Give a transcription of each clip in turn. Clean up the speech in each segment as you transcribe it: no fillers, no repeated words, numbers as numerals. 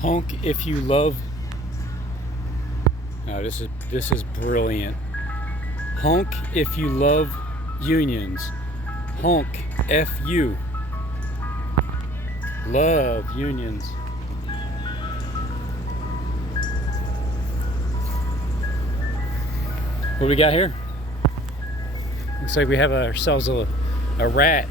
Honk if you love. Oh, this is brilliant. Honk if you love unions. Honk F-U. Love unions. What do we got here? Looks like we have ourselves a rat.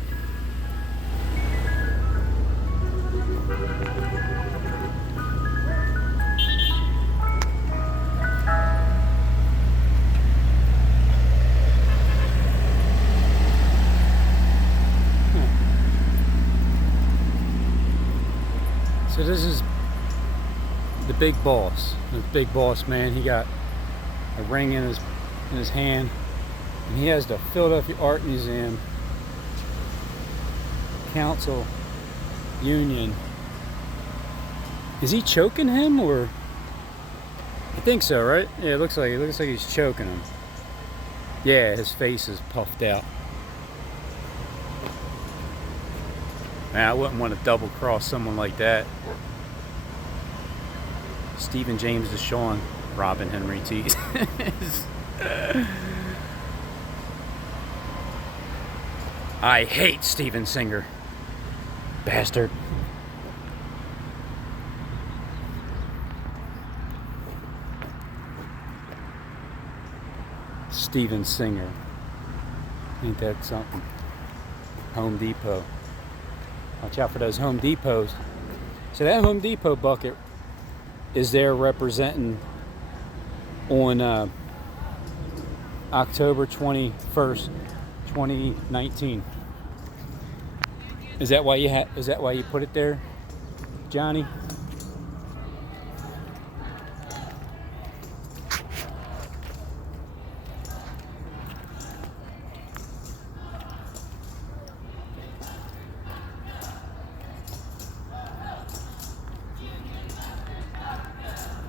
So this is the big boss. The big boss man. He got a ring in his hand, and he has the Philadelphia Art Museum Council Union. Is he choking him, or? I think so, right? Yeah, it looks like he's choking him. Yeah, his face is puffed out. Man, I wouldn't want to double cross someone like that. Stephen James DeShawn, Robin Henry T. I hate Steven Singer. Bastard. Steven Singer. Ain't that something? Home Depot. Watch out for those Home Depots. So that Home Depot bucket is there representing on October 21st, 2019. Is that why you put it there, Johnny?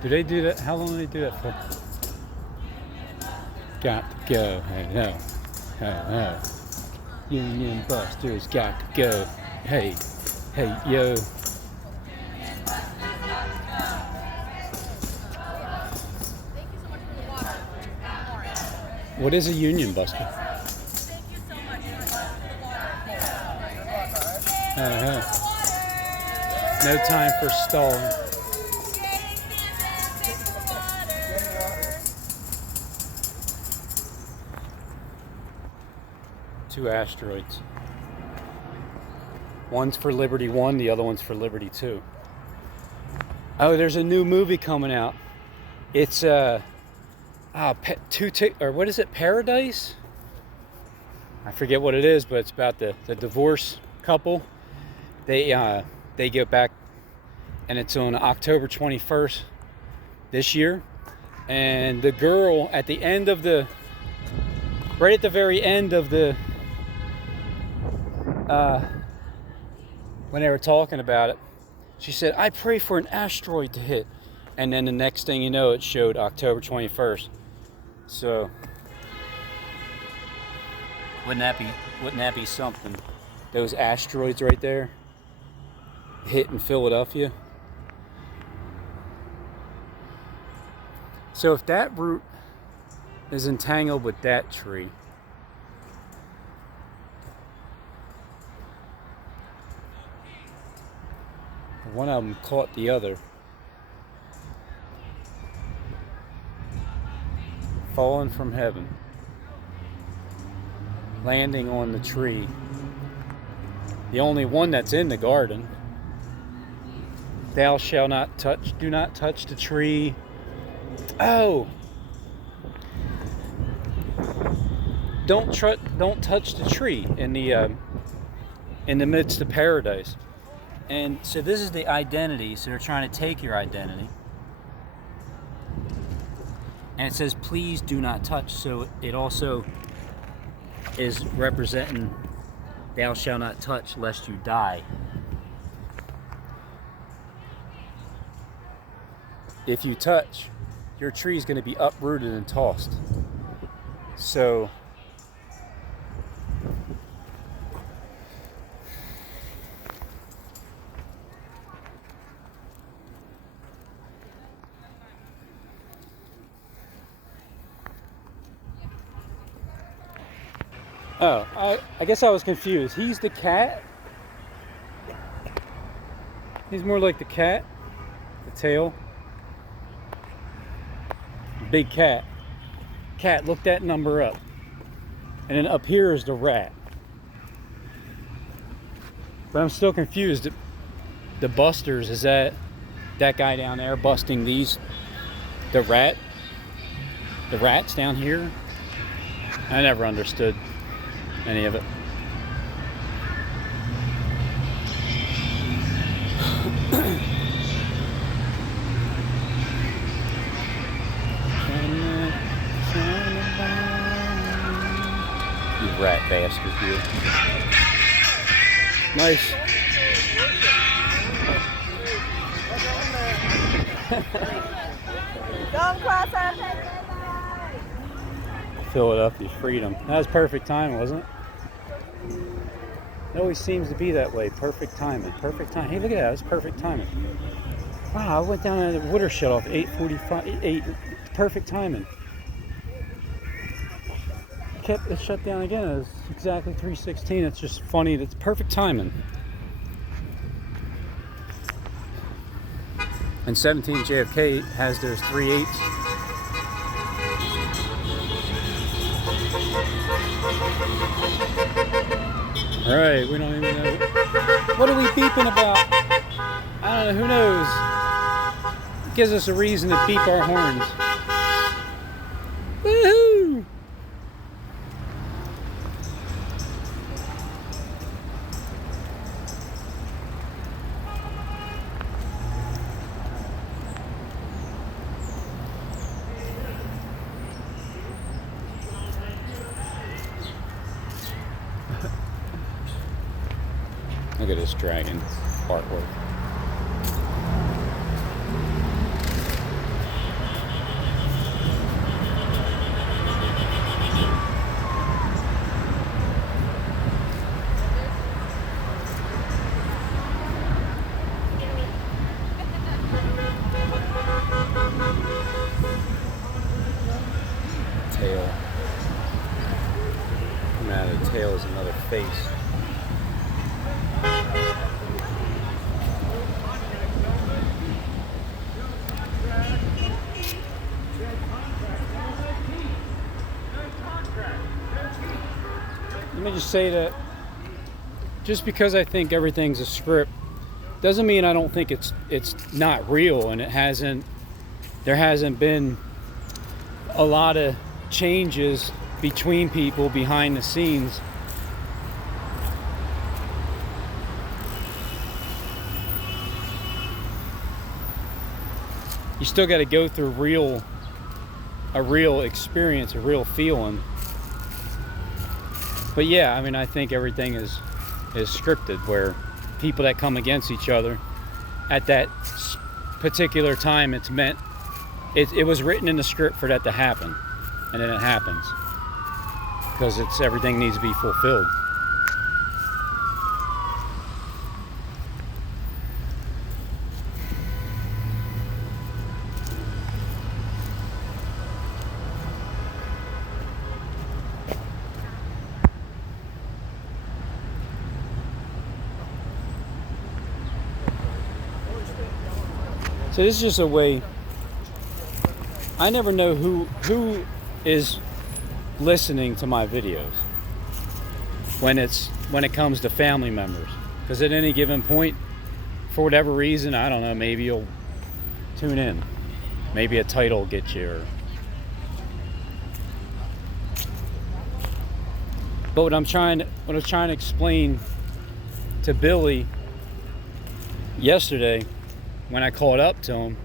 Do they do that? How long do they do that for? Got to go. Hey, no. Oh, no. Union Busters got to go. Hey, yo. What is a Union Buster? Thank you so much for the water. No time for stalling. Two asteroids. One's for Liberty 1, the other one's for Liberty 2. Oh, there's a new movie coming out. It's or what is it? Paradise? I forget what it is, but it's about the divorce couple. They get back, and it's on October 21st this year. And the girl at the end of right at the very end of when they were talking about it, she said, "I pray for an asteroid to hit," and then the next thing you know, it showed October 21st. So wouldn't that be something? Those asteroids right there hitting Philadelphia. So if that root is entangled with that tree, one of them caught the other, falling from heaven, landing on the tree, the only one that's in the garden. Thou shalt not touch, do not touch the tree. Oh, don't touch the tree in the midst of paradise. And so this is the identity. So they're trying to take your identity. And it says, please do not touch. So it also is representing, thou shalt not touch lest you die. If you touch, your tree is going to be uprooted and tossed. So Oh, I guess I was confused. He's the cat? He's more like the cat. The tail. Big cat. Cat, look that number up. And then up here is the rat. But I'm still confused. The busters, is that guy down there busting these? The rats down here? I never understood any of it. You rat bastard, you. Nice. Don't cross our paper. Fill it up, you freedom. That was perfect timing, wasn't it? It always seems to be that way. Perfect timing. Perfect time. Hey, look at that. That's perfect timing. Wow, I went down and the water shut off 8:45. Perfect timing. It shut down again. It was exactly 3:16. It's just funny. It's perfect timing. And 17 JFK has those 3/8. All right, we don't even know. What are we beeping about? I don't know. Who knows? It gives us a reason to beep our horns. Woohoo! Look at this dragon artwork. Tail. Coming out of the tail is another face. Let me just say that just because I think everything's a script doesn't mean I don't think it's not real, and there hasn't been a lot of changes between people behind the scenes. You still got to go through a real experience, a real feeling. But yeah, I mean, I think everything is scripted, where people that come against each other at that particular time, it was written in the script for that to happen, and then it happens because everything needs to be fulfilled. So this is just a way. I never know who is listening to my videos when it comes to family members, because at any given point, for whatever reason, I don't know, maybe you'll tune in, maybe a title will get you. But what I'm trying to explain to Billy yesterday, when I called up to him,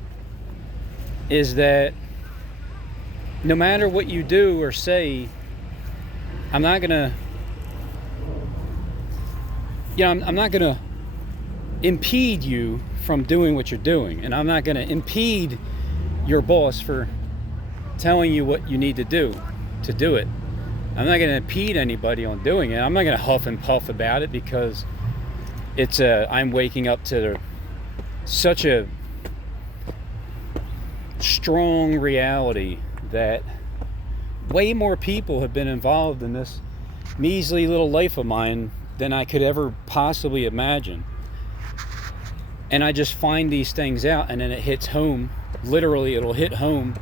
is that no matter what you do or say, I'm not gonna impede you from doing what you're doing, and I'm not gonna impede your boss for telling you what you need to do it. I'm not gonna impede anybody on doing it. I'm not gonna huff and puff about it, because I'm waking up to such a strong reality that way more people have been involved in this measly little life of mine than I could ever possibly imagine. And I just find these things out, and then it hits home. Literally, it'll hit home.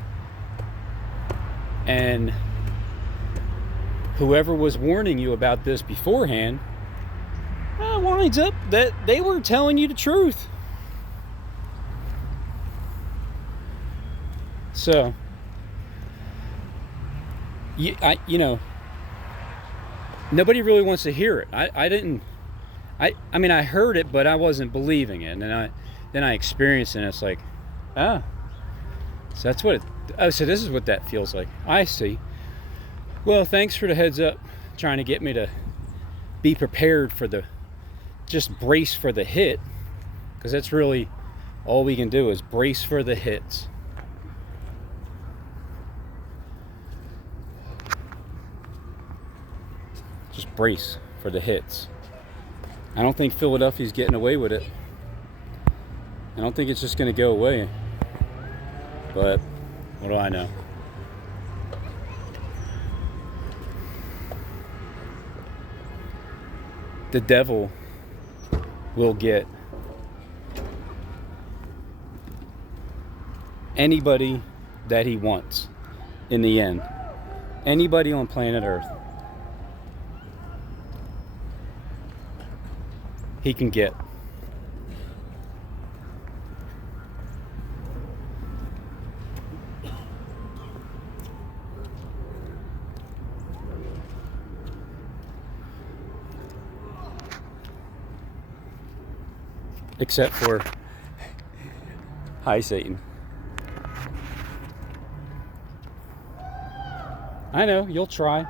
And whoever was warning you about this beforehand, winds up that they were telling you the truth. So, nobody really wants to hear it. I mean, I heard it, but I wasn't believing it. And then I experienced it, and it's like, so that's what so this is what that feels like. I see. Well, thanks for the heads up, trying to get me to be prepared for just brace for the hit, because that's really all we can do is brace for the hits. Just brace for the hits. I don't think Philadelphia's getting away with it. I don't think it's just going to go away. But what do I know? The devil will get anybody that he wants in the end. Anybody on planet Earth he can get. Except for, hi Satan. I know, you'll try.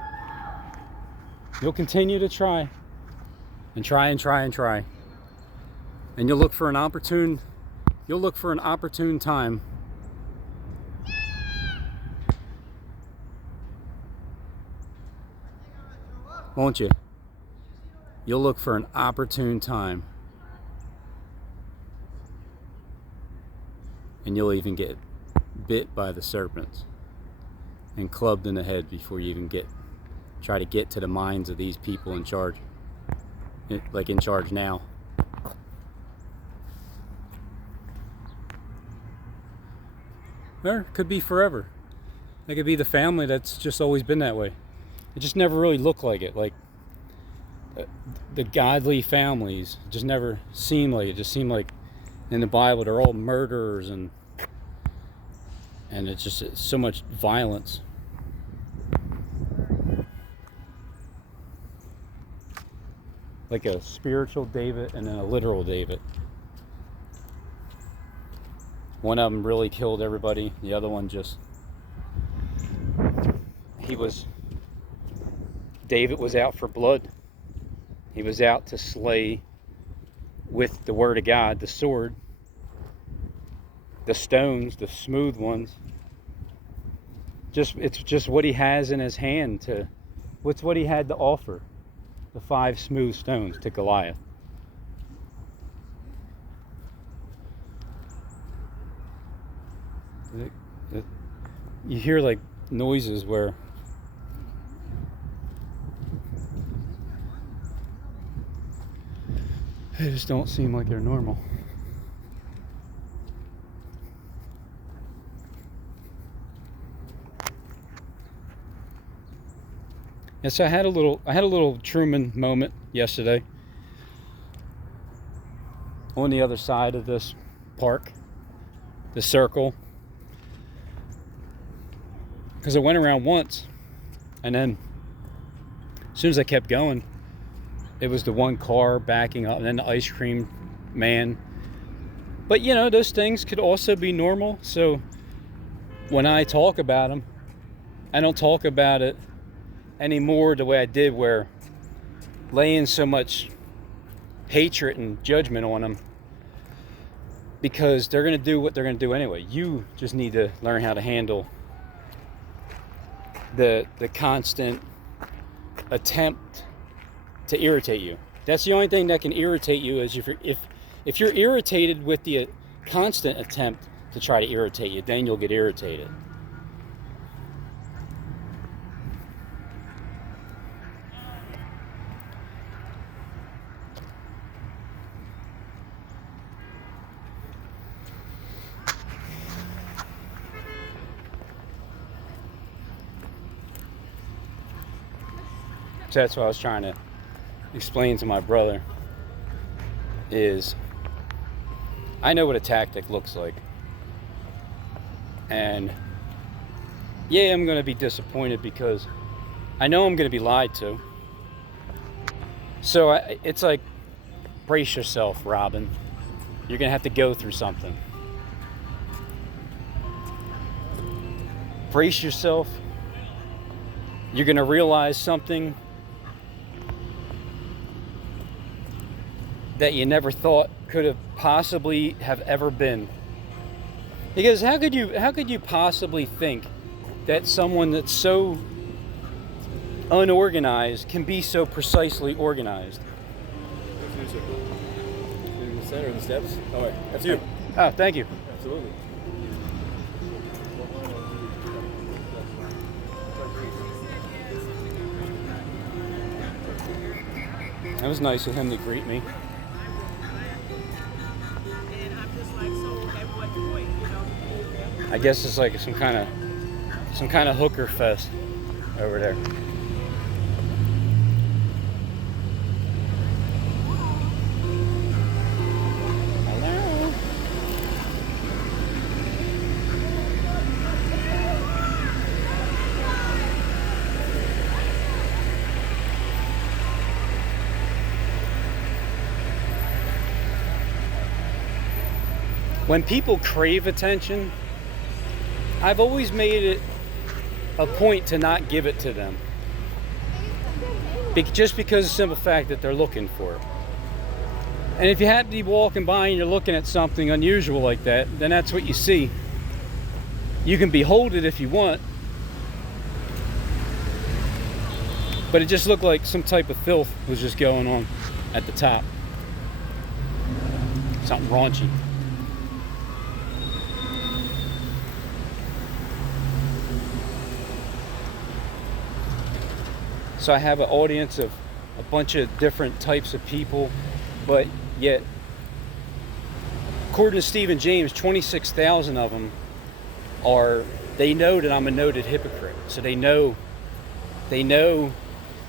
You'll continue to try. And try and try and try. And you'll look for an opportune time won't you? You'll look for an opportune time. And you'll even get bit by the serpents and clubbed in the head before you even try to get to the minds of these people in charge. Like in charge now. Or it could be forever. It could be the family that's just always been that way. It just never really looked like it. Like the godly families just never seemed like it. It just seemed like in the Bible they're all murderers, and it's so much violence. Like a spiritual David and then a literal David. One of them really killed everybody. The other one David was out for blood. He was out to slay with the word of God, the sword, the stones, the smooth ones. It's just what he has in his hand what's what he had to offer. The 5 smooth stones to Goliath. You hear like noises where they just don't seem like they're normal. And so I had a little Truman moment yesterday on the other side of this park, the circle, because I went around once, and then as soon as I kept going, it was the one car backing up, and then the ice cream man. But those things could also be normal. So when I talk about them, I don't talk about it anymore the way I did, where laying so much hatred and judgment on them, because they're going to do what they're going to do anyway. You just need to learn how to handle the constant attempt to irritate you. That's the only thing that can irritate you, is if you're irritated with the constant attempt to try to irritate you, then you'll get irritated. So that's what I was trying to explain to my brother, is I know what a tactic looks like. And yeah, I'm going to be disappointed because I know I'm going to be lied to. So it's like, brace yourself, Robin. You're going to have to go through something. Brace yourself. You're going to realize something that you never thought could have possibly have ever been. Because how could you possibly think that someone that's so unorganized can be so precisely organized? In the center of the steps. Oh wait, that's you. Oh, thank you. Absolutely. That was nice of him to greet me. And I'm just like, so at what point, you know? I guess it's like some kind of hooker fest over there. Hello. When people crave attention, I've always made it a point to not give it to them. Just because of the simple fact that they're looking for it. And if you happen to be walking by and you're looking at something unusual like that, then that's what you see. You can behold it if you want, but it just looked like some type of filth was just going on at the top. Something raunchy. So I have an audience of a bunch of different types of people, but yet, according to Stephen James, 26,000 of them they know that I'm a noted hypocrite. So they know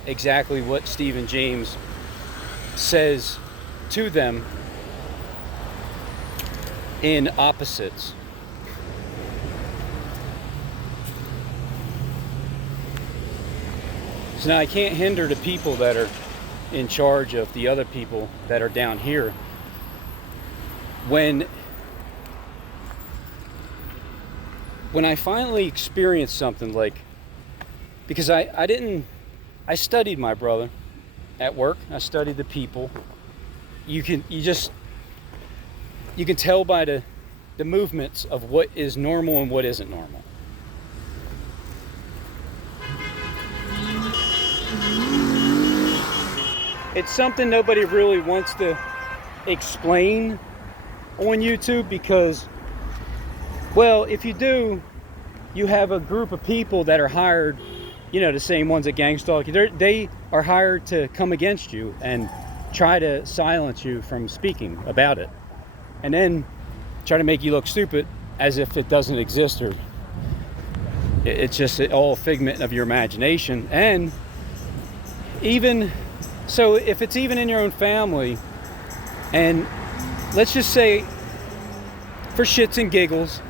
exactly what Stephen James says to them in opposites. So now I can't hinder the people that are in charge of the other people that are down here. When I finally experienced something like, because I studied my brother at work. I studied the people. You can tell by the movements of what is normal and what isn't normal. It's something nobody really wants to explain on YouTube because, well, if you do, you have a group of people that are hired, the same ones at gangstalking. They are hired to come against you and try to silence you from speaking about it. And then try to make you look stupid as if it doesn't exist, or it's just all a figment of your imagination. And even so, if it's even in your own family, and let's just say, for shits and giggles,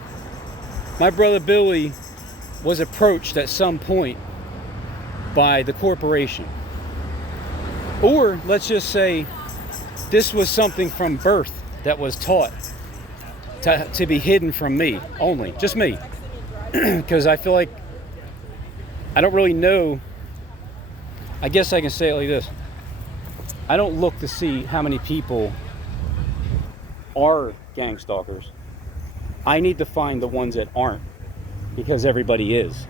my brother Billy was approached at some point by the corporation. Or let's just say this was something from birth that was taught to be hidden from me only, just me. Because I feel like I don't really know. I guess I can say it like this. I don't look to see how many people are gang stalkers. I need to find the ones that aren't, because everybody is.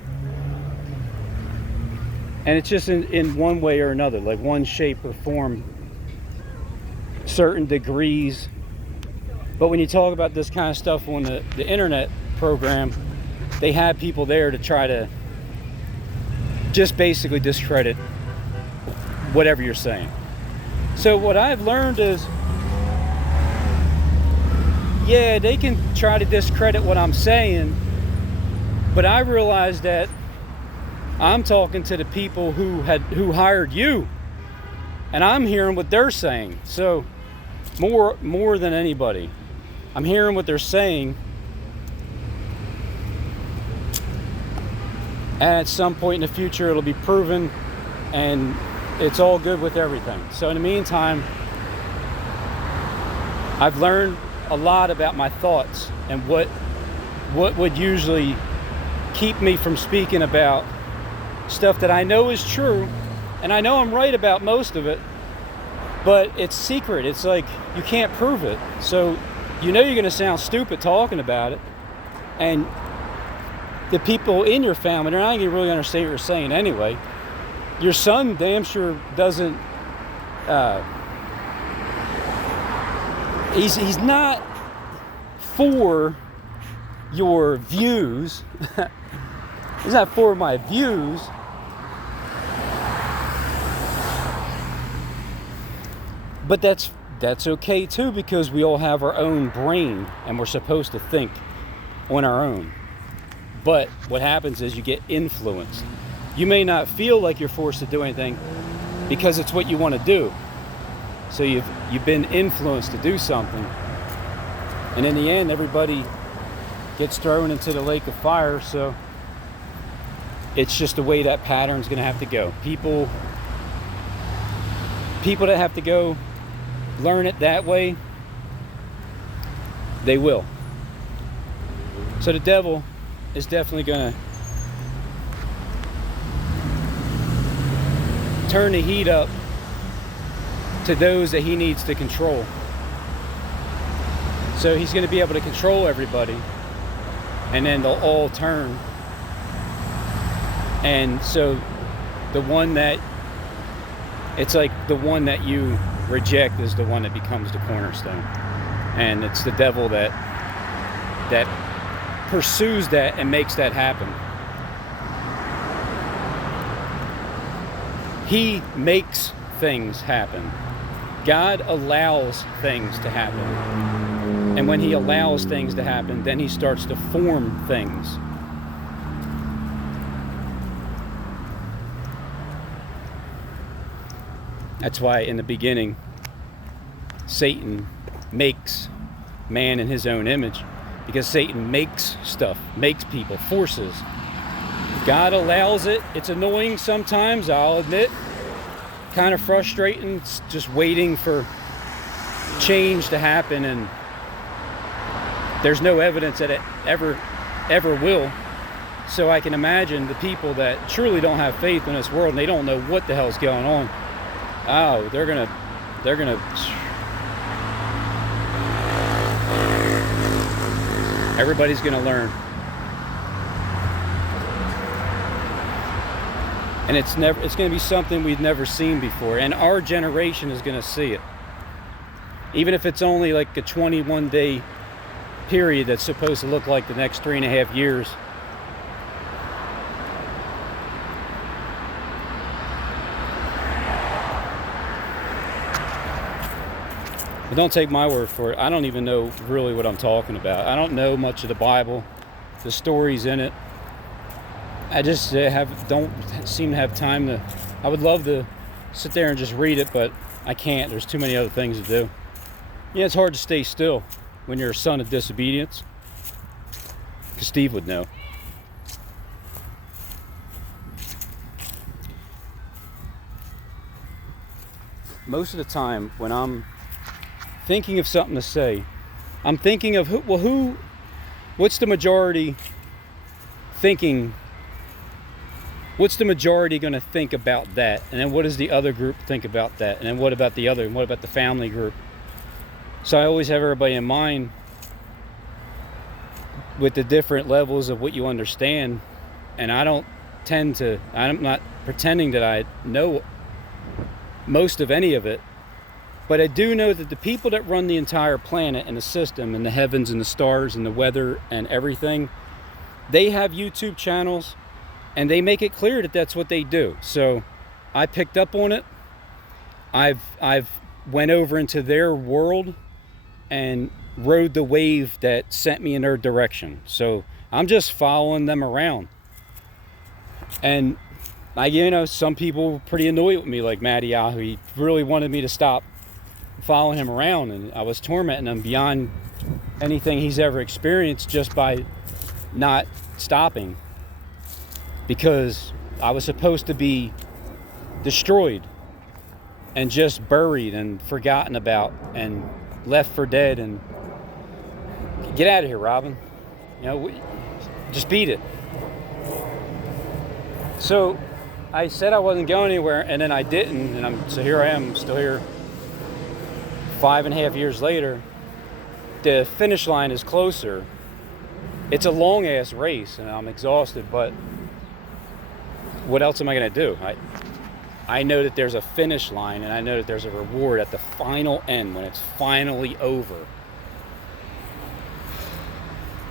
And it's just in one way or another, like one shape or form, certain degrees. But when you talk about this kind of stuff on the internet program, they have people there to try to just basically discredit whatever you're saying. So what I've learned is, yeah, they can try to discredit what I'm saying, but I realize that I'm talking to the people who hired you, and I'm hearing what they're saying. So more than anybody, I'm hearing what they're saying, and at some point in the future it'll be proven, and it's all good with everything. So in the meantime, I've learned a lot about my thoughts and what would usually keep me from speaking about stuff that I know is true, and I know I'm right about most of it, but it's secret. It's like you can't prove it, so you know you're going to sound stupid talking about it, and the people in your family, they're not going to really understand what you're saying anyway. Your son damn sure doesn't. He's not for your views. He's not for my views. But that's okay too, because we all have our own brain and we're supposed to think on our own. But what happens is you get influenced. You may not feel like you're forced to do anything because it's what you want to do. So you've been influenced to do something. And in the end, everybody gets thrown into the lake of fire. So it's just the way that pattern's going to have to go. People that have to go learn it that way, they will. So the devil is definitely going to turn the heat up to those that he needs to control. So he's going to be able to control everybody, and then they'll all turn. And so the one that, it's like the one that you reject is the one that becomes the cornerstone. And it's the devil that pursues that and makes that happen. He makes things happen. God allows things to happen. And when he allows things to happen, then he starts to form things. That's why in the beginning, Satan makes man in his own image, because Satan makes stuff, makes people, forces. God allows it. It's annoying sometimes, I'll admit. Kind of frustrating, it's just waiting for change to happen, and there's no evidence that it ever will. So I can imagine the people that truly don't have faith in this world and they don't know what the hell's going on. Oh, they're gonna everybody's gonna learn. And it's gonna be something we've never seen before, and our generation is gonna see it. Even if it's only like a 21-day period that's supposed to look like the next 3.5 years. But don't take my word for it. I don't even know really what I'm talking about. I don't know much of the Bible, the stories in it. I just don't seem to have time to. I would love to sit there and just read it, but I can't. There's too many other things to do. Yeah, it's hard to stay still when you're a son of disobedience, because Steve would know. Most of the time when I'm thinking of something to say, I'm thinking of what's the majority thinking? What's the majority going to think about that? And then what does the other group think about that? And then what about the other? And what about the family group? So I always have everybody in mind with the different levels of what you understand. And I'm not pretending that I know most of any of it. But I do know that the people that run the entire planet and the system and the heavens and the stars and the weather and everything, they have YouTube channels. And they make it clear that that's what they do. So I picked up on it. I've went over into their world and rode the wave that sent me in their direction. So I'm just following them around. And some people were pretty annoyed with me, like Matty Yahoo. He really wanted me to stop following him around, and I was tormenting him beyond anything he's ever experienced just by not stopping, because I was supposed to be destroyed and just buried and forgotten about and left for dead. And get out of here, Robin. Just beat it. So I said I wasn't going anywhere, and then I didn't, and so here I am, still here 5.5 years later. The finish line is closer. It's a long ass race, and I'm exhausted, but what else am I going to do? I know that there's a finish line, and I know that there's a reward at the final end when it's finally over.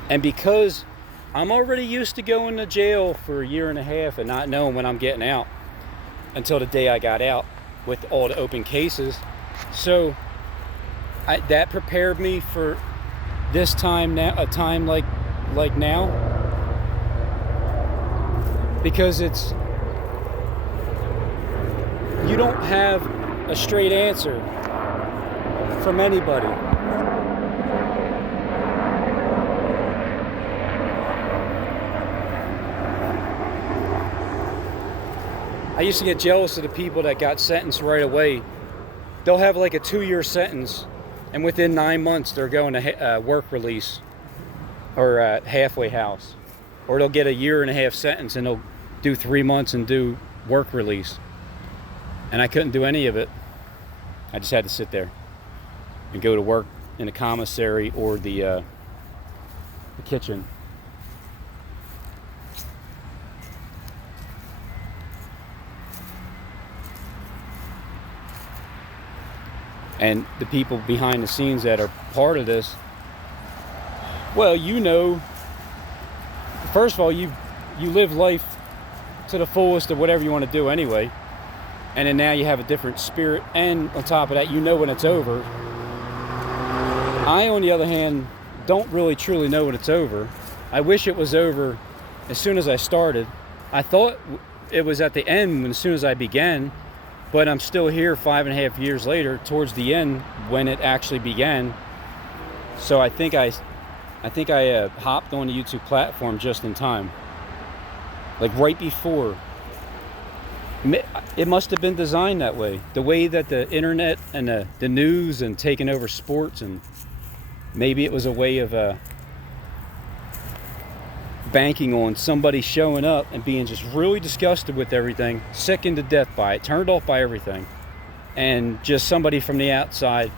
And because I'm already used to going to jail for 1.5 years and not knowing when I'm getting out until the day I got out with all the open cases, so that prepared me for this time now, a time like now, because you don't have a straight answer from anybody. I used to get jealous of the people that got sentenced right away. They'll have like a 2-year sentence, and within 9 months they're going to work release or halfway house. Or they'll get a 1.5 year sentence and they'll do 3 months and do work release. And I couldn't do any of it. I just had to sit there and go to work in the commissary or the kitchen. And the people behind the scenes that are part of this, well, first of all, you live life to the fullest of whatever you want to do anyway. And then now you have a different spirit, and on top of that, when it's over. I, on the other hand, don't really truly know when it's over. I wish it was over as soon as I started. I thought it was at the end as soon as I began, but I'm still here 5.5 years later, towards the end when it actually began. So I think I hopped on the YouTube platform just in time, like right before. It must have been designed that way. The way that the internet and the news and taking over sports, and maybe it was a way of banking on somebody showing up and being just really disgusted with everything, sickened to death by it, turned off by everything, and just somebody from the outside,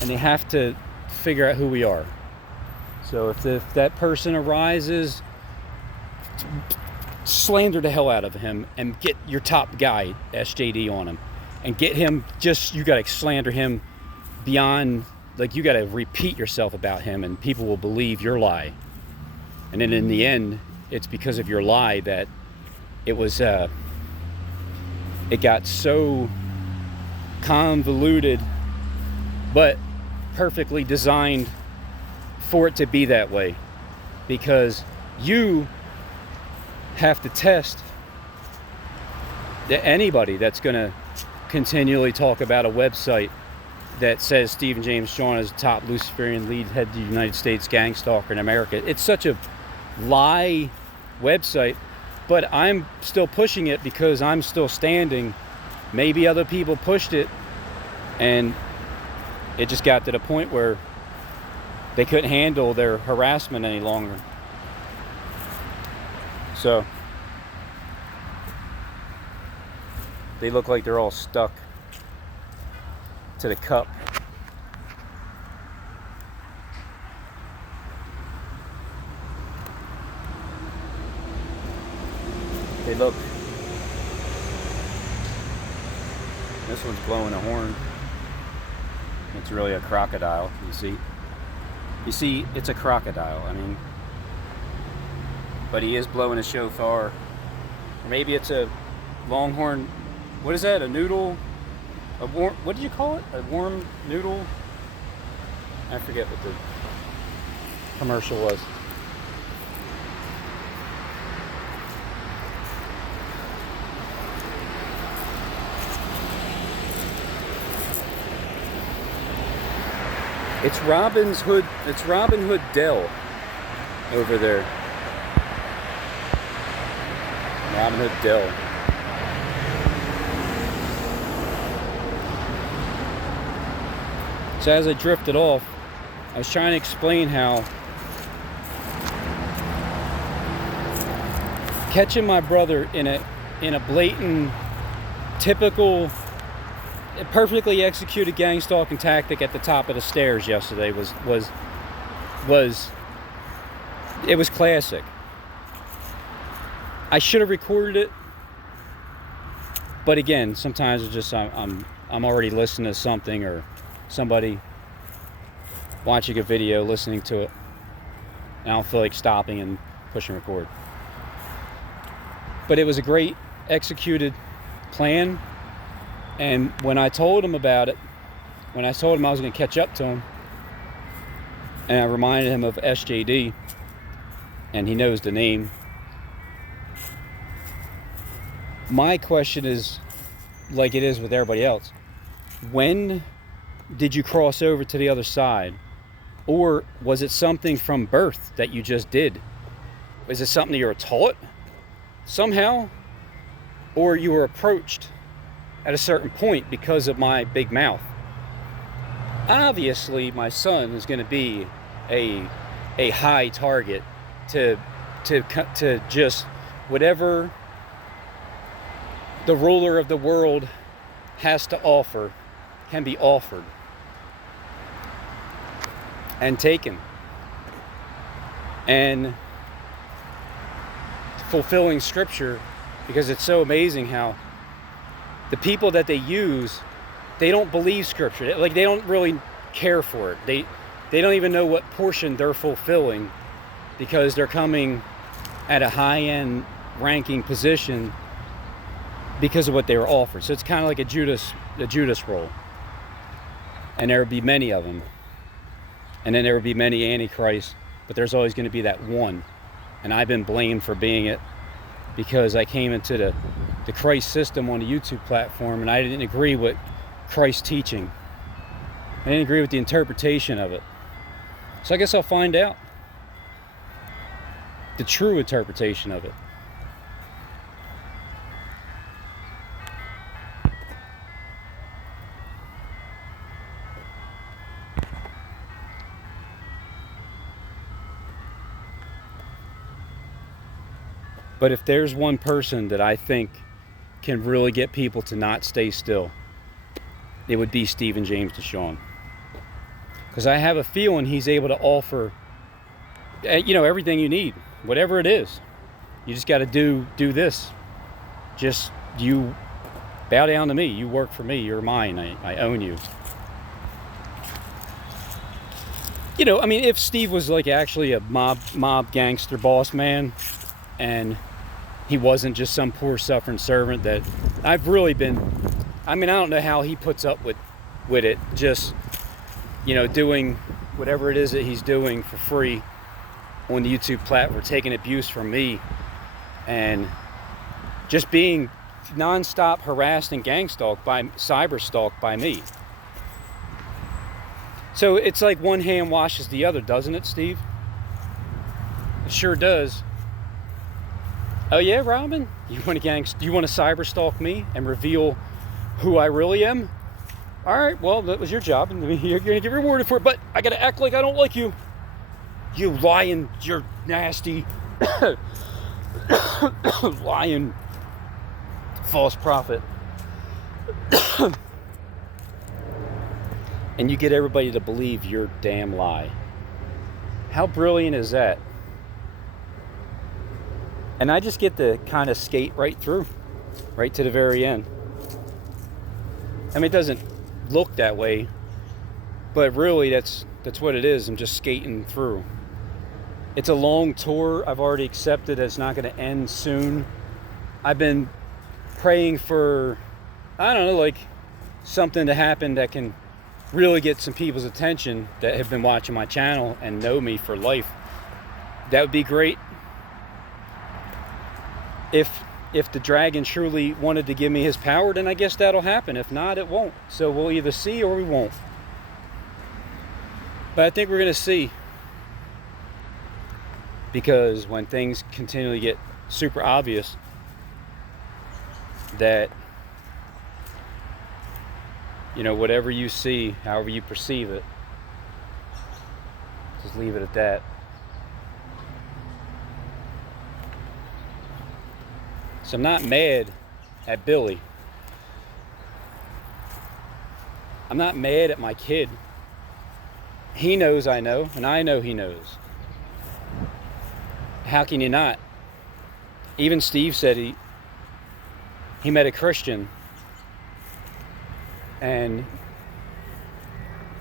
and they have to figure out who we are. So if that person arises, slander the hell out of him and get your top guy, SJD, on him, and get him, you got to slander him beyond, like, you got to repeat yourself about him, and people will believe your lie. And then in the end, it's because of your lie that it got so convoluted, but perfectly designed for it to be that way, because you have to test that anybody that's going to continually talk about a website that says Stephen James Shawn is the top Luciferian lead head of the United States gangstalker in America. It's such a lie website, but I'm still pushing it because I'm still standing. Maybe other people pushed it, and it just got to the point where they couldn't handle their harassment any longer. So they look like they're all stuck to the cup. They look. This one's blowing a horn. It's really a crocodile, you see. You see, it's a crocodile, but he is blowing a shofar. Or maybe it's a longhorn. What is that? A noodle? What did you call it? A warm noodle? I forget what the commercial was. It's Robin's Hood. It's Robin Hood Dell over there. Robin Hood Dell. So as I drifted off, I was trying to explain how catching my brother in a blatant, typical, perfectly executed gang stalking tactic at the top of the stairs yesterday was it was classic. I should have recorded it, but again, sometimes it's just I'm already listening to something or somebody watching a video, listening to it, and I don't feel like stopping and pushing record. But it was a great executed plan, and when I told him about it, when I told him I was going to catch up to him, and I reminded him of SJD, and he knows the name, my question is, like it is with everybody else, when did you cross over to the other side? Or was it something from birth that you just did? Was it something you were taught somehow? Or you were approached at a certain point because of my big mouth? Obviously, my son is going to be a high target to just whatever the ruler of the world has to offer can be offered and taken. And fulfilling scripture, because it's so amazing how the people that they use, they don't believe scripture. Like, they don't really care for it. They don't even know what portion they're fulfilling, because they're coming at a high-end ranking position because of what they were offered. So it's kind of like a Judas role. And there would be many of them. And then there would be many antichrists, but there's always going to be that one. And I've been blamed for being it because I came into the Christ system on the YouTube platform, and I didn't agree with Christ's teaching. I didn't agree with the interpretation of it. So I guess I'll find out the true interpretation of it. But if there's one person that I think can really get people to not stay still, it would be Stephen James DeShawn. Because I have a feeling he's able to offer, everything you need, whatever it is. You just got to do this. Just you bow down to me. You work for me. You're mine. I own you. If Steve was like actually a mob gangster boss man, and he wasn't just some poor suffering servant that I've really been, I don't know how he puts up with it, just, doing whatever it is that he's doing for free on the YouTube platform, taking abuse from me, and just being nonstop harassed and cyber stalked by me. So it's like one hand washes the other, doesn't it, Steve? It sure does. Oh yeah, Robin? You want to cyber stalk me and reveal who I really am? All right, well, that was your job, and you're going to get rewarded for it, but I got to act like I don't like you. You lying, you're nasty, lying false prophet. And you get everybody to believe your damn lie. How brilliant is that? And I just get to kind of skate right through, right to the very end. It doesn't look that way, but really that's what it is. I'm just skating through. It's a long tour. I've already accepted that it's not going to end soon. I've been praying for, something to happen that can really get some people's attention that have been watching my channel and know me for life. That would be great. If the dragon truly wanted to give me his power, then I guess that'll happen. If not, it won't. So we'll either see or we won't. But I think we're going to see, because when things continually get super obvious, that, you know, whatever you see, however you perceive it, just leave it at that. So I'm not mad at Billy. I'm not mad at my kid. He knows I know, and I know he knows. How can you not? Even Steve said he met a Christian, and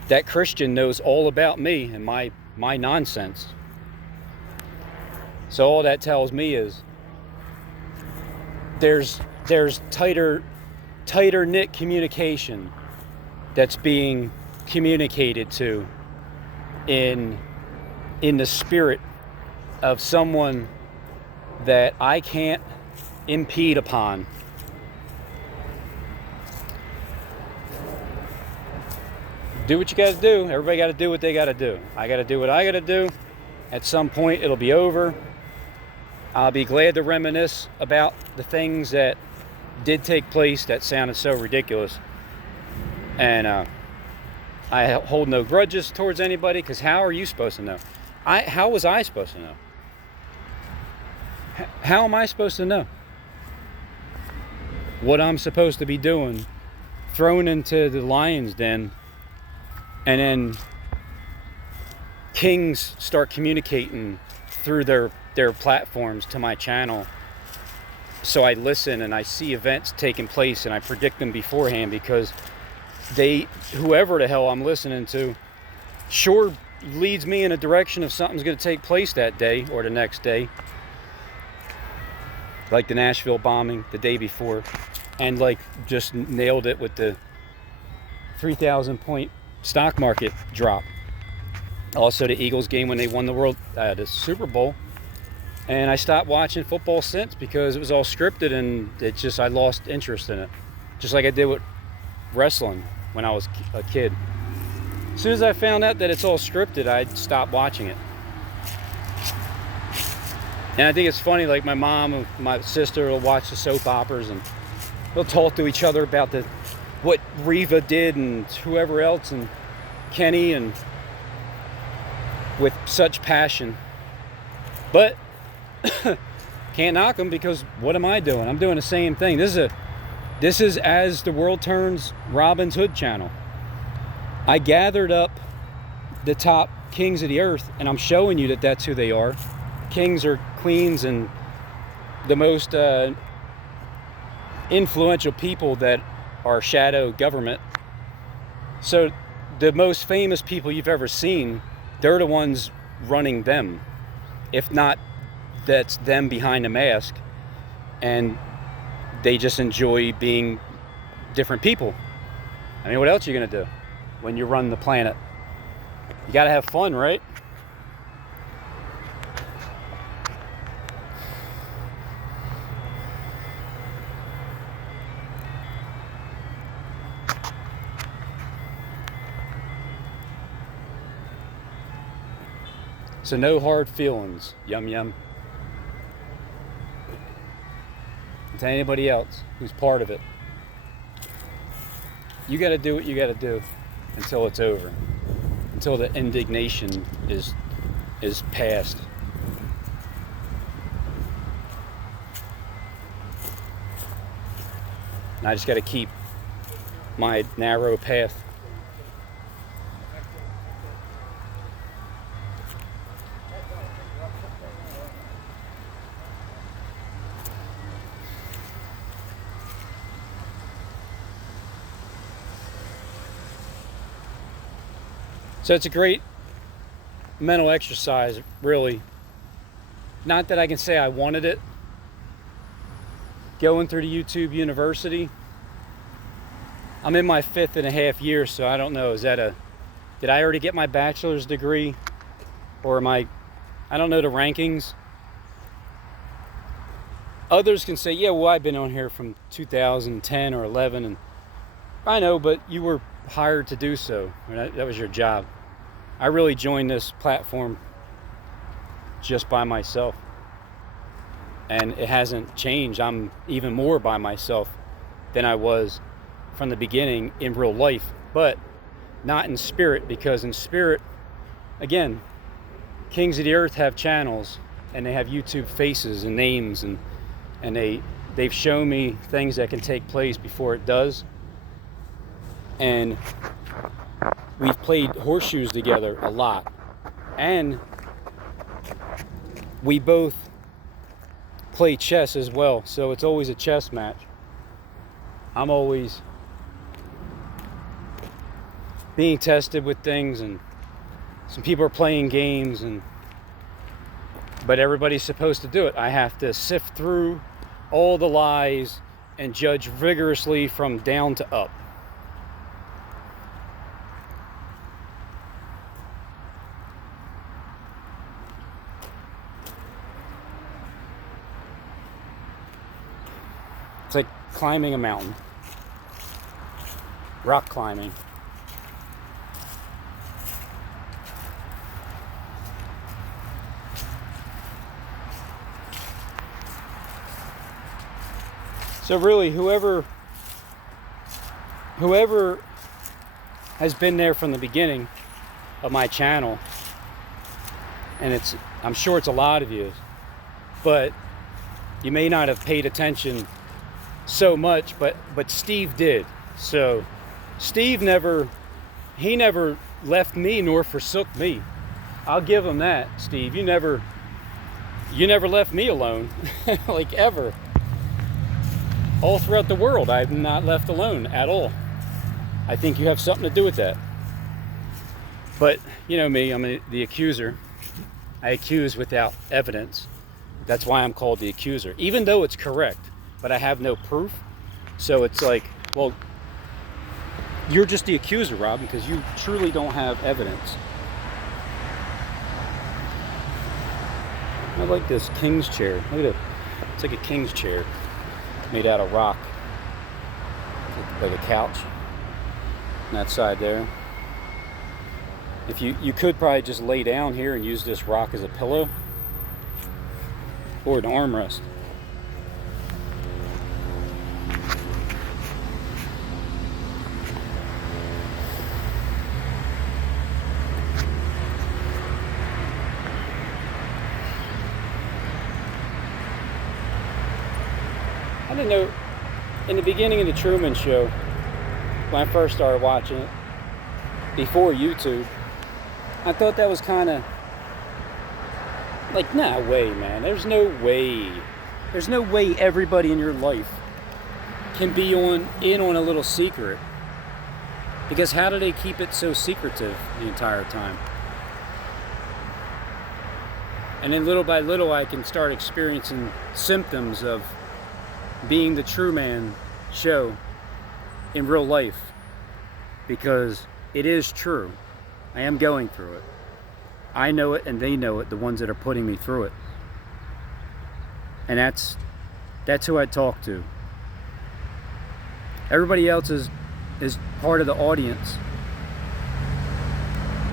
that Christian knows all about me and my nonsense. So all that tells me is there's tighter knit communication that's being communicated to in the spirit of someone that I can't impede upon. Do what you got to do. Everybody got to do what they got to do. I got to do what I got to do. At some point, it'll be over. I'll be glad to reminisce about the things that did take place that sounded so ridiculous. And I hold no grudges towards anybody, because how are you supposed to know? How was I supposed to know? How am I supposed to know what I'm supposed to be doing, thrown into the lion's den, and then kings start communicating through their platforms to my channel? So I listen and I see events taking place and I predict them beforehand, because whoever the hell I'm listening to sure leads me in a direction of something's going to take place that day or the next day. Like the Nashville bombing the day before, and like just nailed it with the 3,000 point stock market drop. Also the Eagles game when they won the Super Bowl. And I stopped watching football since, because it was all scripted, and I lost interest in it. Just like I did with wrestling when I was a kid. As soon as I found out that it's all scripted, I stopped watching it. And I think it's funny, like my mom and my sister will watch the soap operas, and they'll talk to each other about what Reva did and whoever else, and Kenny, and with such passion. But can't knock them, because what am I doing? I'm doing the same thing. This is As the World Turns Robin's Hood channel. I gathered up the top kings of the earth, and I'm showing you that that's who they are. Kings or queens, and the most influential people that are shadow government. So the most famous people you've ever seen, they're the ones running them. If not, that's them behind a mask, and they just enjoy being different people. I mean, what else are you gonna do when you run the planet? You gotta have fun, right? So no hard feelings, yum yum. To anybody else who's part of it, you got to do what you got to do until it's over, until the indignation is past. And I just got to keep my narrow path. So it's a great mental exercise, really. Not that I can say I wanted it. Going through the YouTube University, I'm in my 5.5 year, so I don't know, did I already get my bachelor's degree? Or I don't know the rankings. Others can say, yeah, well, I've been on here from 2010 or 11, and I know, but you were hired to do so. That was your job. I really joined this platform just by myself, and it hasn't changed. I'm even more by myself than I was from the beginning in real life, but not in spirit, because in spirit, again, Kings of the Earth have channels and they have YouTube faces and names, and they've shown me things that can take place before it does. And we've played horseshoes together a lot, and we both play chess as well, so it's always a chess match. I'm always being tested with things, and some people are playing games, but everybody's supposed to do it. I have to sift through all the lies and judge vigorously from down to up. It's like climbing a mountain, rock climbing. So really, whoever has been there from the beginning of my channel, and I'm sure it's a lot of you, but you may not have paid attention so much, but Steve did. So Steve never left me nor forsook me. I'll give him that, Steve. You never left me alone, like ever. All throughout the world, I'm not left alone at all. I think you have something to do with that. But you know me, I'm the accuser. I accuse without evidence. That's why I'm called the accuser, even though it's correct, but I have no proof. So it's like, well, you're just the accuser, Rob, because you truly don't have evidence. I like this king's chair. Look at it. It's like a king's chair made out of rock. Like a couch. On that side there. If you could probably just lay down here and use this rock as a pillow or an armrest. I didn't know, in the beginning of the Truman Show, when I first started watching it, before YouTube, I thought that was kind of like, nah, way, man. There's no way everybody in your life can be in on a little secret. Because how do they keep it so secretive the entire time? And then little by little, I can start experiencing symptoms of being the Truman Show in real life, because it is true. I am going through it. I know it, and they know it, the ones that are putting me through it. And that's who I talk to. Everybody else is part of the audience,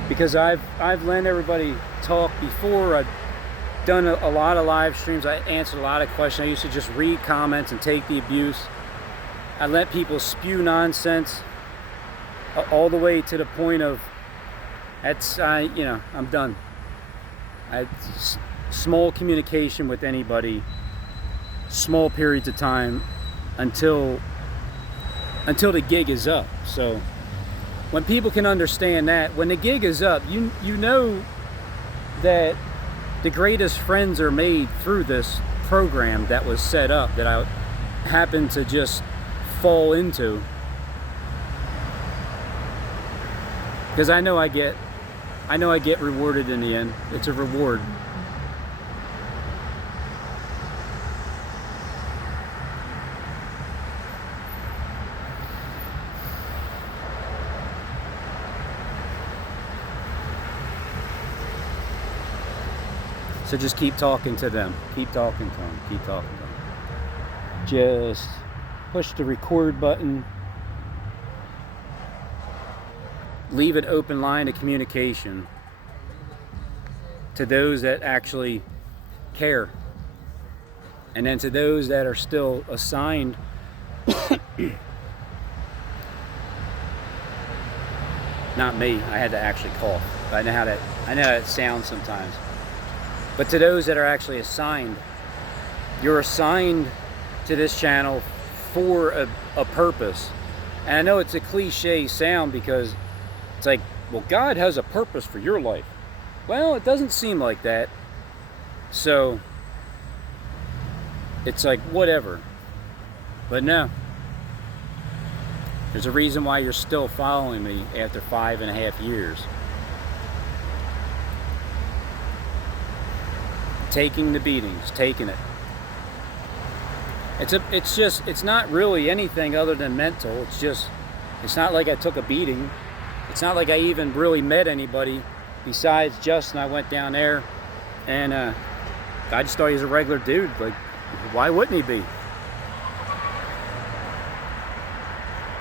because I've let everybody talk before. I've done a lot of live streams. I answered a lot of questions. I used to just read comments and take the abuse. I let people spew nonsense all the way to the point of I'm done. Small communication with anybody, small periods of time until the gig is up. So when people can understand that, when the gig is up, you know that the greatest friends are made through this program that was set up, that I happened to just fall into. Because I know I get rewarded in the end. It's a reward. So just keep talking to them. Keep talking to them. Keep talking to them. Just push the record button. Leave an open line of communication to those that actually care, and then to those that are still assigned not me, I had to actually cough. I know how that sounds sometimes. But to those that are actually assigned, you're assigned to this channel for a purpose. And I know it's a cliche sound because it's like, well, God has a purpose for your life. Well, it doesn't seem like that. So it's like, whatever. But no. There's a reason why you're still following me after 5.5 years. Taking the beatings, taking it. It's not really anything other than mental. It's not like I took a beating. It's not like I even really met anybody besides Justin. I went down there and I just thought he was a regular dude. Like, why wouldn't he be?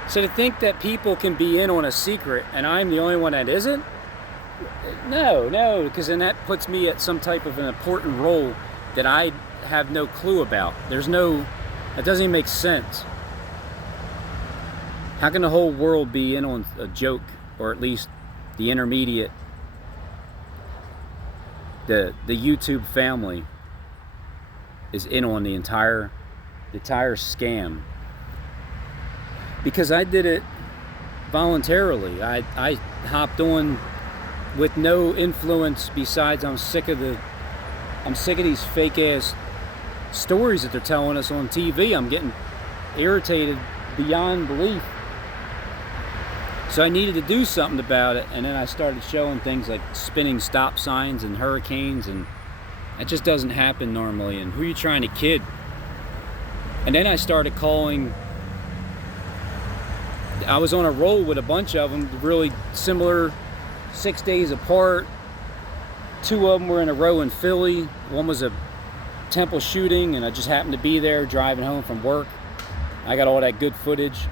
So to think that people can be in on a secret and I'm the only one that isn't? No, because then that puts me at some type of an important role that I have no clue about. That doesn't even make sense. How can the whole world be in on a joke, or at least the intermediate, the YouTube family is in on the entire scam? Because I did it voluntarily. I hopped on with no influence besides I'm sick of these fake ass stories that they're telling us on TV. I'm getting irritated beyond belief. So I needed to do something about it, and then I started showing things like spinning stop signs and hurricanes, and that just doesn't happen normally. And who are you trying to kid? And then I started calling. I was on a roll with a bunch of them, really similar, 6 days apart. 2 of them were in a row in Philly. One was a temple shooting, and I just happened to be there driving home from work. I got all that good footage.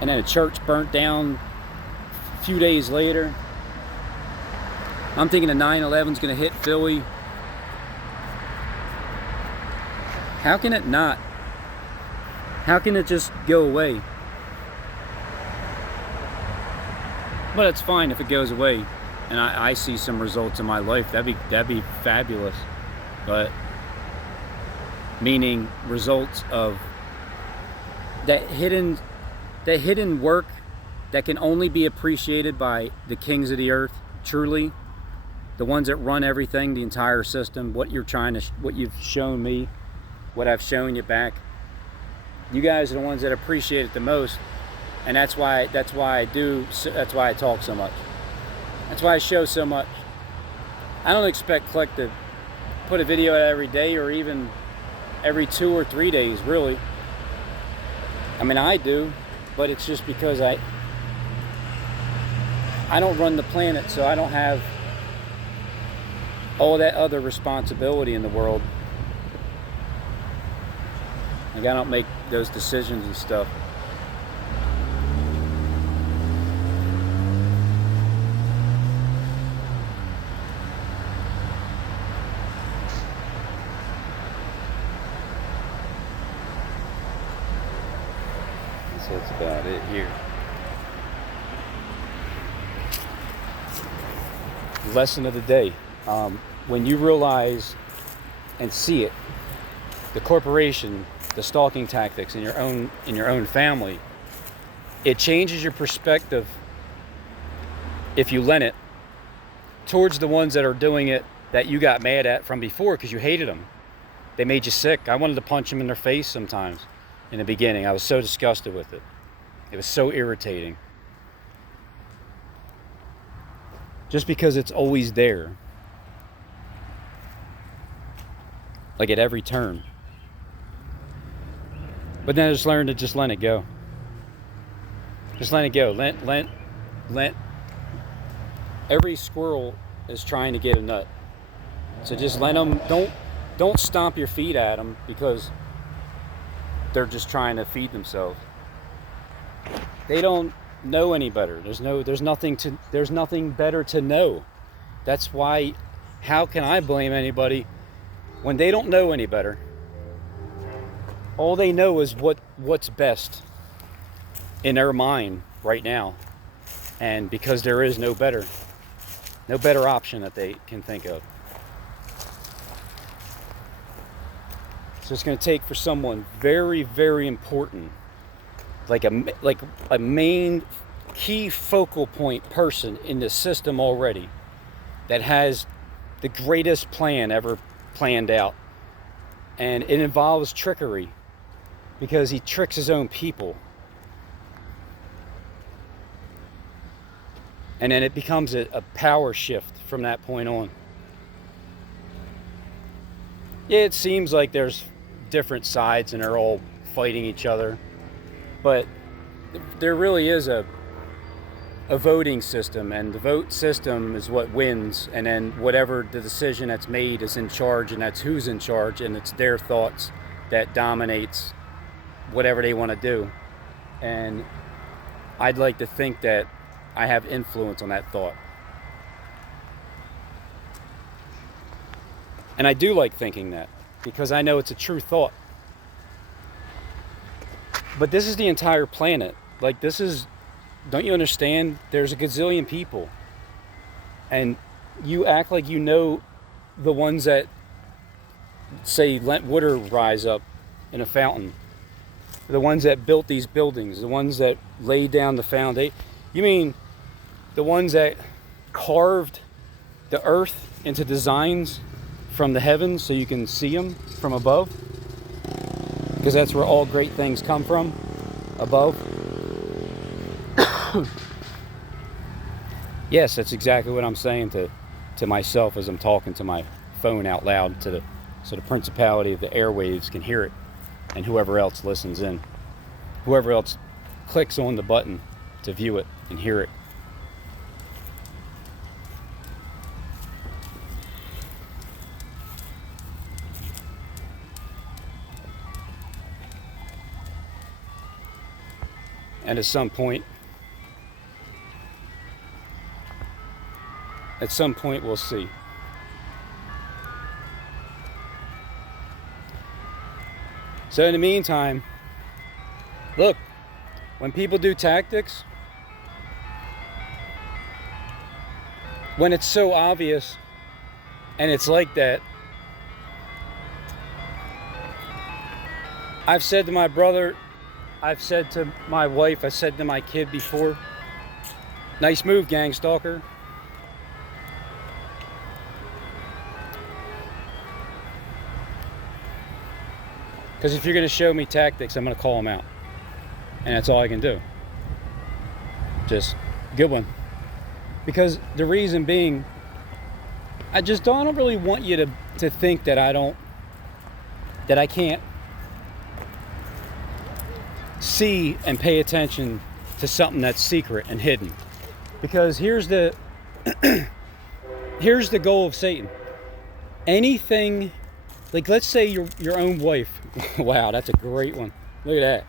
And then a church burnt down a few days later. I'm thinking the 9/11's gonna hit Philly. How can it not? How can it just go away? But it's fine if it goes away and I see some results in my life. That'd be fabulous. But meaning results of that hidden work that can only be appreciated by the kings of the earth, truly, the ones that run everything, the entire system. What you've shown me, what I've shown you back. You guys are the ones that appreciate it the most. And that's why I talk so much. That's why I show so much. I don't expect Click to put a video out every day or even every 2 or 3 days, really. I mean, I do, but it's just because I don't run the planet, so I don't have all that other responsibility in the world. Like, I don't make those decisions and stuff. So that's about it here. Lesson of the day. When you realize and see it, the corporation, the stalking tactics in your own family, it changes your perspective, if you lend it, towards the ones that are doing it that you got mad at from before because you hated them. They made you sick. I wanted to punch them in their face sometimes. In the beginning, I was so disgusted with it. It was so irritating. Just because it's always there. Like at every turn. But then I just learned to just let it go. Just let it go. Let. Every squirrel is trying to get a nut. So just let them, don't stomp your feet at them because they're just trying to feed themselves. They don't know any better. There's nothing better to know. That's why, how can I blame anybody when they don't know any better? All they know is what's best in their mind right now. And because there is no better option that they can think of. So it's going to take for someone very, very important, like a main key focal point person in the system already, that has the greatest plan ever planned out. And it involves trickery, because he tricks his own people. And then it becomes a power shift from that point on. Yeah, it seems like there's different sides and they're all fighting each other. But there really is a voting system, and the vote system is what wins. And then whatever the decision that's made is in charge, and that's who's in charge, and it's their thoughts that dominates whatever they want to do. And I'd like to think that I have influence on that thought. And I do like thinking that, because I know it's a true thought. But this is the entire planet. Like, this is, don't you understand? There's a gazillion people. And you act like you know the ones that say let water rise up in a fountain. The ones that built these buildings, the ones that laid down the foundation. You mean the ones that carved the earth into designs from the heavens so you can see them from above? Because that's where all great things come from, above. Yes, that's exactly what I'm saying to myself as I'm talking to my phone out loud, so the principality of the airwaves can hear it, and whoever else listens in, whoever else clicks on the button to view it and hear it. And at some point we'll see. So in the meantime, look, when people do tactics, when it's so obvious and it's like that, I've said to my brother, I've said to my wife, I said to my kid before, nice move, gang stalker. Because if you're going to show me tactics, I'm going to call them out. And that's all I can do. Just, good one. Because the reason being, I don't really want you to think that I can't see and pay attention to something that's secret and hidden. Because here's the goal of Satan. Anything, like let's say your own wife. Wow, that's a great one. Look at that.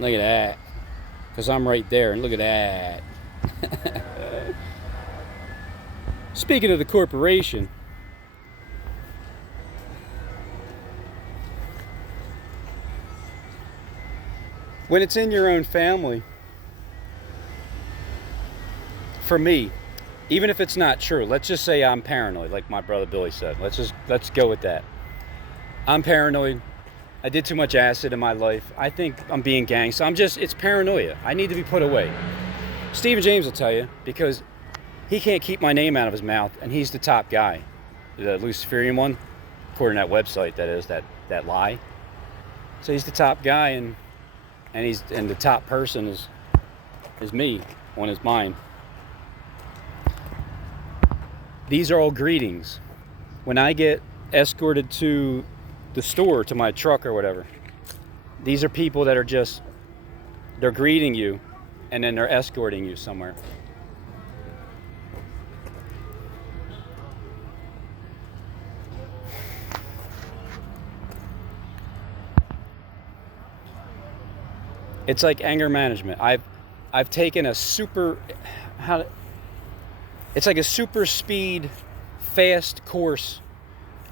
Look at that. Because I'm right there, and look at that. Speaking of the corporation, when it's in your own family, for me, even if it's not true, let's just say I'm paranoid, like my brother Billy said. Let's go with that. I'm paranoid. I did too much acid in my life. I think I'm being gangsta. It's paranoia. I need to be put away. Stephen James will tell you, because he can't keep my name out of his mouth, and he's the top guy, the Luciferian one, according to that website. That is that lie. So he's the top guy, and the top person is me on his mind. These are all greetings. When I get escorted to the store, to my truck or whatever, these are people that are they're greeting you, and then they're escorting you somewhere. It's like anger management. I've taken a super, it's like a super speed, fast course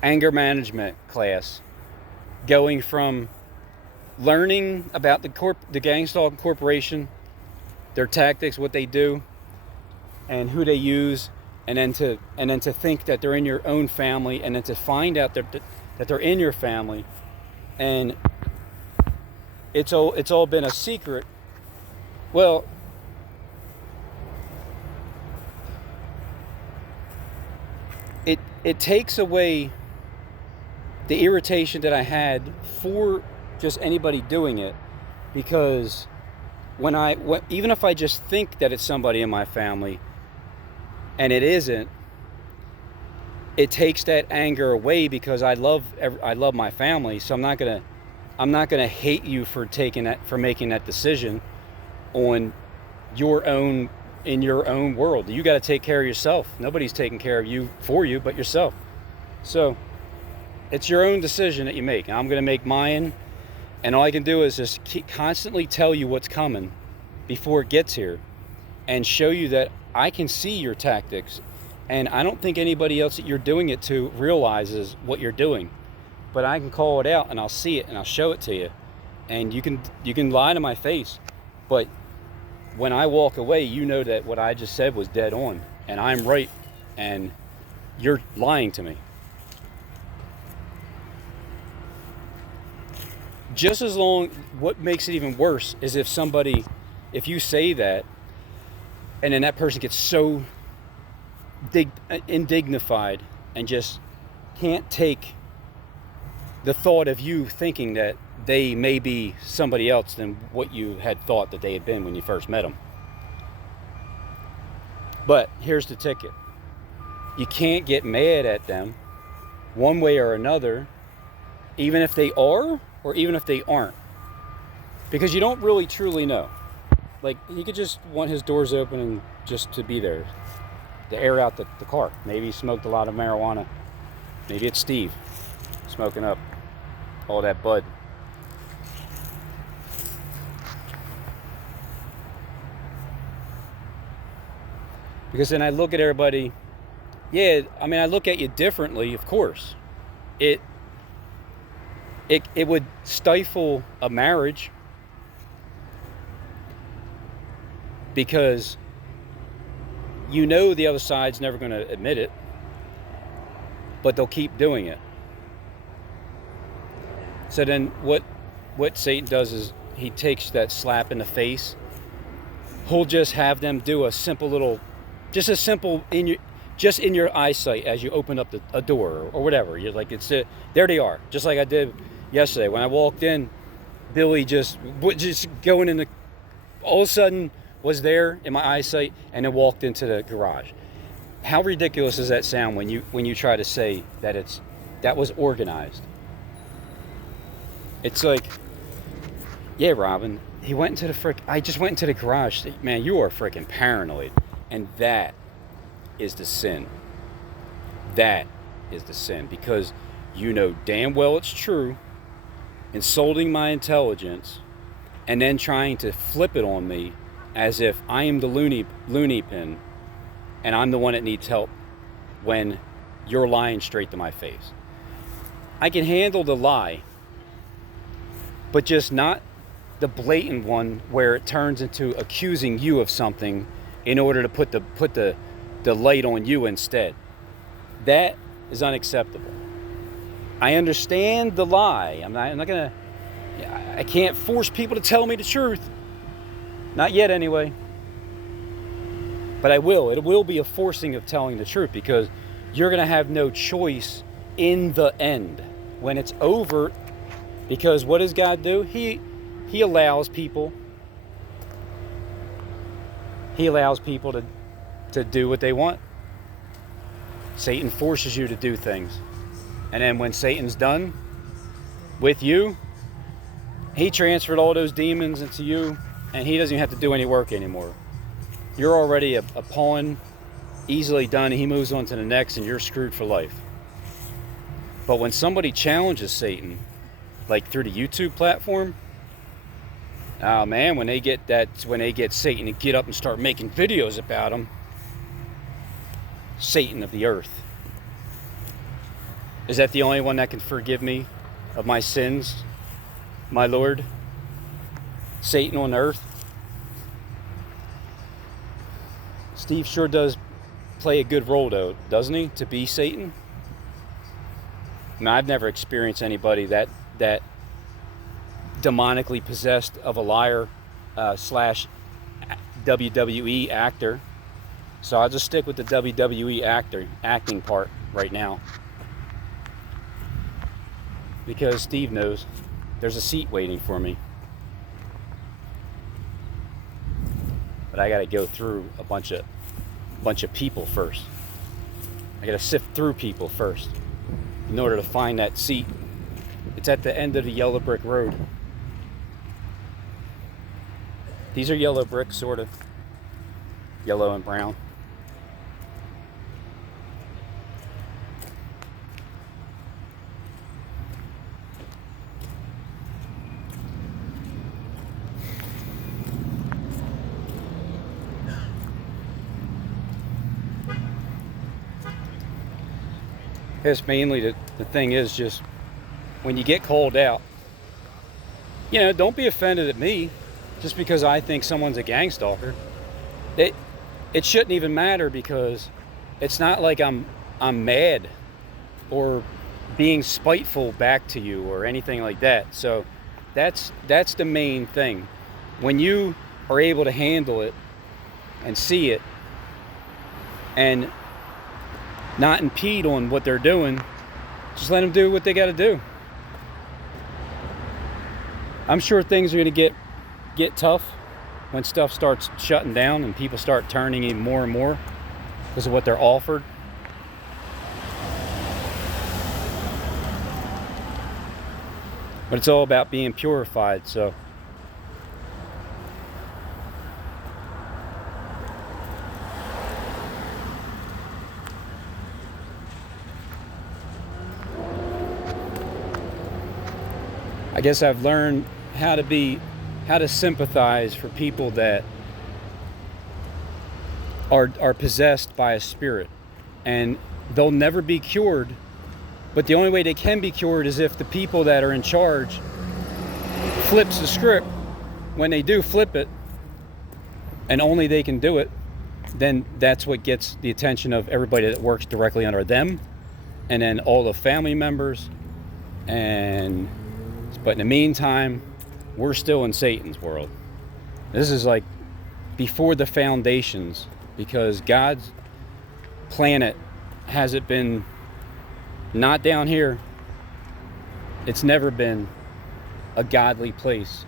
anger management class, going from learning about the gangstalking corporation, their tactics, what they do, and who they use, and then to think that they're in your own family, and then to find out that they're in your family, and it's all been a secret. Well, it takes away the irritation that I had for just anybody doing it, because even if I just think that it's somebody in my family and it isn't, it takes that anger away, because I love my family. So I'm not gonna hate you for making that decision on your own, in your own world. You got to take care of yourself. Nobody's taking care of you for you but yourself. So it's your own decision that you make. I'm going to make mine, and all I can do is just constantly tell you what's coming before it gets here, and show you that I can see your tactics, and I don't think anybody else that you're doing it to realizes what you're doing. But I can call it out, and I'll see it, and I'll show it to you, and you can lie to my face, but when I walk away, you know that what I just said was dead on, and I'm right, and you're lying to me. Just as long, what makes it even worse is if you say that, and then that person gets so indignified and just can't take the thought of you thinking that they may be somebody else than what you had thought that they had been when you first met them. But here's the ticket. You can't get mad at them one way or another, even if they are or even if they aren't, because you don't really truly know. Like, he could just want his doors open and just to be there to air out the car. Maybe he smoked a lot of marijuana. Maybe it's Steve smoking up all that bud. Because then I look at everybody, I look at you differently, of course. It would stifle a marriage, because you know the other side's never going to admit it, but they'll keep doing it. So then what Satan does is he takes that slap in the face. He'll just have them do a simple little, just in your eyesight as you open up a door or whatever. You're like, there they are, just like I did yesterday when I walked in. Billy just going in all of a sudden was there in my eyesight, and then walked into the garage. How ridiculous does that sound when you try to say that was organized? It's like, yeah, Robin, I just went into the garage. Man, you are freaking paranoid. And that is the sin. That is the sin, because you know damn well it's true, insulting my intelligence, and then trying to flip it on me as if I am the loony pin and I'm the one that needs help, when you're lying straight to my face. I can handle the lie, but just not the blatant one where it turns into accusing you of something in order to put the light on you instead. That is unacceptable. I understand the lie. I can't force people to tell me the truth. Not yet, anyway. But I will. It will be a forcing of telling the truth, because you're going to have no choice in the end when it's over. Because what does God do? He allows people. He allows people to do what they want. Satan forces you to do things. And then when Satan's done with you, he transferred all those demons into you, and he doesn't even have to do any work anymore. You're already a pawn, easily done, and he moves on to the next, and you're screwed for life. But when somebody challenges Satan, like through the YouTube platform, oh man, when they get Satan to get up and start making videos about him, Satan of the earth. Is that the only one that can forgive me of my sins, my Lord? Satan on earth? Steve sure does play a good role, though, doesn't he, to be Satan? I've never experienced anybody that demonically possessed of a liar slash WWE actor. So I'll just stick with the WWE acting part right now. Because Steve knows there's a seat waiting for me. But I gotta go through a bunch of people first. I gotta sift through people first in order to find that seat. It's at the end of the yellow brick road. These are yellow brick, sort of. Yellow and brown. It's mainly the thing is just when you get called out, don't be offended at me just because I think someone's a gang stalker. It shouldn't even matter, because it's not like I'm mad or being spiteful back to you or anything like that. So that's the main thing. When you are able to handle it and see it and not impede on what they're doing, just let them do what they got to do. I'm sure things are going to get tough when stuff starts shutting down and people start turning even more and more because of what they're offered. But it's all about being purified, so I guess I've learned how to sympathize for people that are possessed by a spirit, and they'll never be cured. But the only way they can be cured is if the people that are in charge flips the script. When they do flip it, and only they can do it, then that's what gets the attention of everybody that works directly under them, and then all the family members. But in the meantime, we're still in Satan's world. This is like before the foundations, because God's planet hasn't been, not down here, it's never been a godly place.